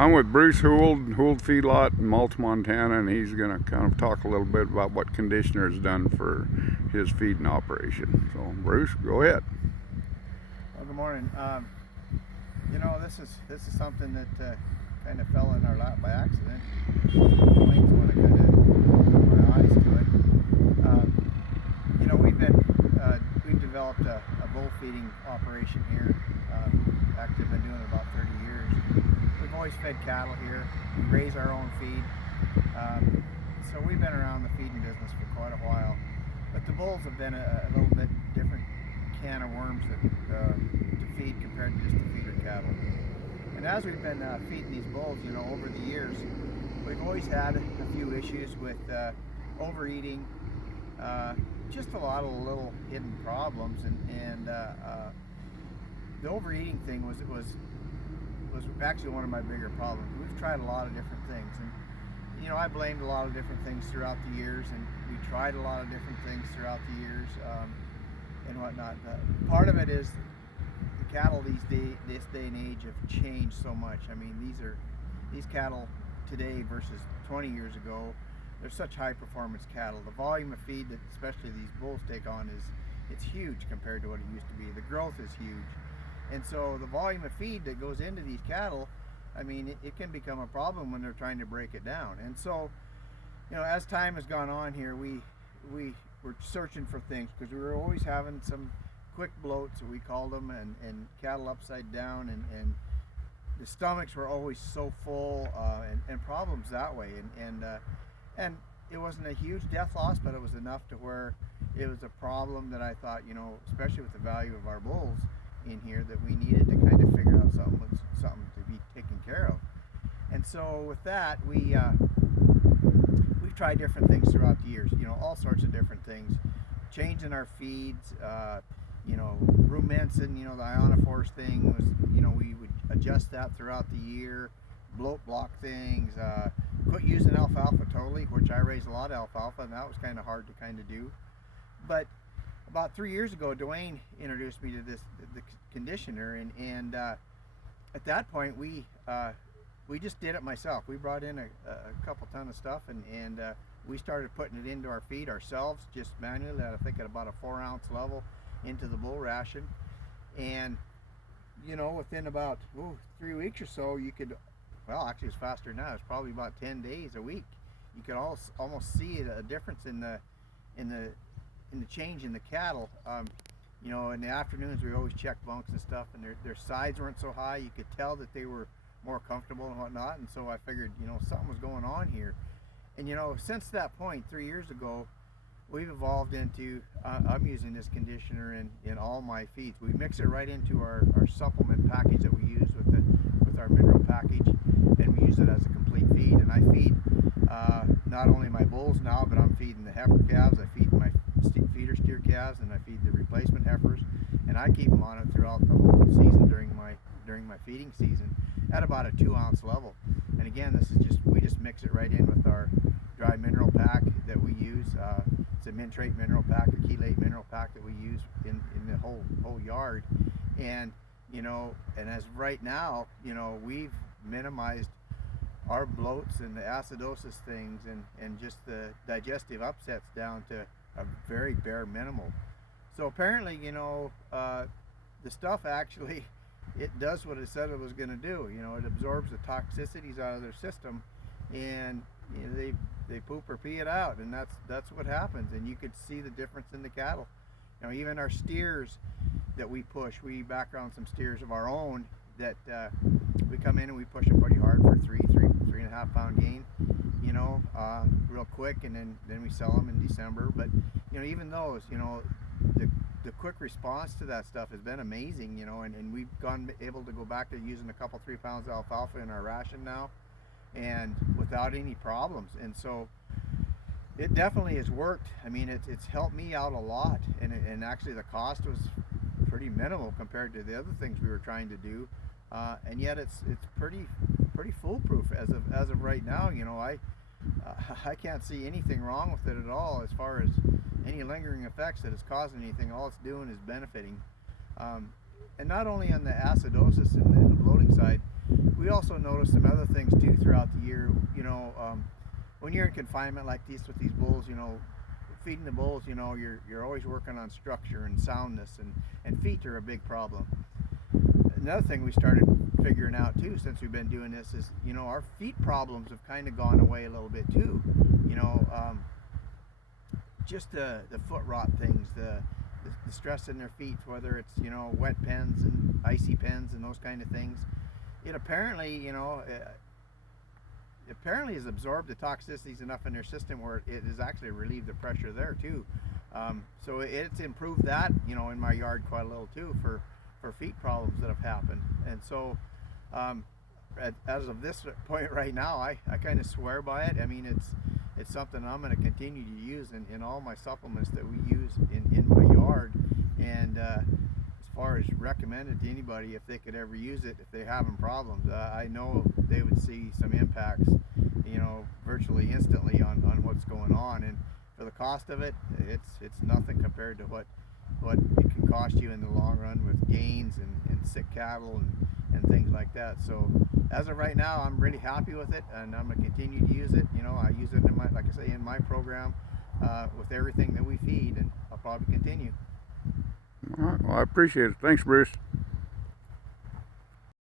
I'm with Bruce Hould, Hould Feedlot in Malta, Montana, and he's going to kind of talk a little bit about what Conditioner has done for his feeding operation. So, Bruce, go ahead. Well, good morning. This is something that kind of fell in our lap by accident. Wayne's one that kind of opened my eyes to it. We've developed a bull feeding operation here. Actually, been doing it about 30 years. We've always fed cattle here. We raise our own feed. So we've been around the feeding business for quite a while. But the bulls have been a little bit different can of worms to feed compared to just the feeder cattle. And as we've been feeding these bulls, over the years, we've always had a few issues with overeating, just a lot of little hidden problems, and the overeating thing was actually one of my bigger problems. We've tried a lot of different things, and I blamed a lot of different things throughout the years, and we tried a lot of different things throughout the years, and whatnot. Part of it is the cattle this day and age have changed so much. I mean, these cattle today versus 20 years ago, they're such high performance cattle. The volume of feed that especially these bulls take on it's huge compared to what it used to be. The growth is huge. And so the volume of feed that goes into these cattle, I mean, it can become a problem when they're trying to break it down. And so, as time has gone on here, we were searching for things, because we were always having some quick bloats, we called them, and cattle upside down, and the stomachs were always so full, and problems that way. And it wasn't a huge death loss, but it was enough to where it was a problem that I thought, especially with the value of our bulls in here, that we needed to kind of figure out something to be taken care of. And so with that, we've tried different things throughout the years, all sorts of different things, changing our feeds, rumensin, the ionophores thing was, we would adjust that throughout the year, bloat block things, quit using alfalfa totally, which I raised a lot of alfalfa, and that was kind of hard to kind of do. But about 3 years ago, Dwayne introduced me to the conditioner, and at that point we just did it myself. We brought in a couple ton of stuff, and we started putting it into our feed ourselves, just manually, I think at about a 4-ounce level into the bull ration. And within about 3 weeks or so, you could, well, actually it's faster now, it's probably about 10 days a week, you could almost see a difference in the change in the cattle. In the afternoons we always check bunks and stuff, and their sides weren't so high. You could tell that they were more comfortable and whatnot, and so I figured something was going on here. And since that point 3 years ago, we've evolved into I'm using this conditioner in all my feeds. We mix it right into our supplement package that we use with our mineral package, and we use it as a complete feed. And I feed not only my bulls now, but I'm feeding the heifer calves, I feed my feeder steer calves, and I feed the replacement heifers, and I keep them on it throughout the whole season during my feeding season at about a 2-ounce level. And again, we just mix it right in with our dry mineral pack that we use. It's a mintrate mineral pack, a chelate mineral pack that we use in the whole yard. And and as of right now, we've minimized our bloats and the acidosis things and just the digestive upsets down to a very bare minimal. So apparently, the stuff actually, it does what it said it was going to do. It absorbs the toxicities out of their system, and they poop or pee it out, and that's what happens. And you could see the difference in the cattle. Even our steers that we push, we background some steers of our own that we come in and we push them pretty hard for 3.5 pound gain, real quick, and then we sell them in December. But even those, the quick response to that stuff has been amazing, and we've able to go back to using a couple 3 pounds of alfalfa in our ration now, and without any problems. And so it definitely has worked. I mean, it's helped me out a lot, and actually the cost was pretty minimal compared to the other things we were trying to do, and yet it's pretty foolproof as of right now. I can't see anything wrong with it at all as far as any lingering effects that it's causing anything. All it's doing is benefiting, and not only on the acidosis and the bloating side, we also noticed some other things too throughout the year. When you're in confinement like this with these bulls, feeding the bulls, you're always working on structure and soundness, and feet are a big problem. Another thing we started figuring out too since we've been doing this is, our feet problems have kind of gone away a little bit too. Just the foot rot things, the stress in their feet, whether it's wet pens and icy pens and those kind of things. It apparently has absorbed the toxicities enough in their system where it has actually relieved the pressure there too. So it's improved that in my yard quite a little too for feet problems that have happened. And so as of this point right now, I kind of swear by it. I mean, it's something I'm going to continue to use in all my supplements that we use in my yard. And as far as recommended to anybody, if they could ever use it, if they're having problems, I know they would see some impacts, virtually instantly on what's going on. And for the cost of it, it's nothing compared to what it can cost you in the long run with gains and sick cattle and things like that. So as of right now, I'm really happy with it, and I'm going to continue to use it. I use it in my program with everything that we feed, and I'll probably continue. All right, well, I appreciate it. Thanks, Bruce.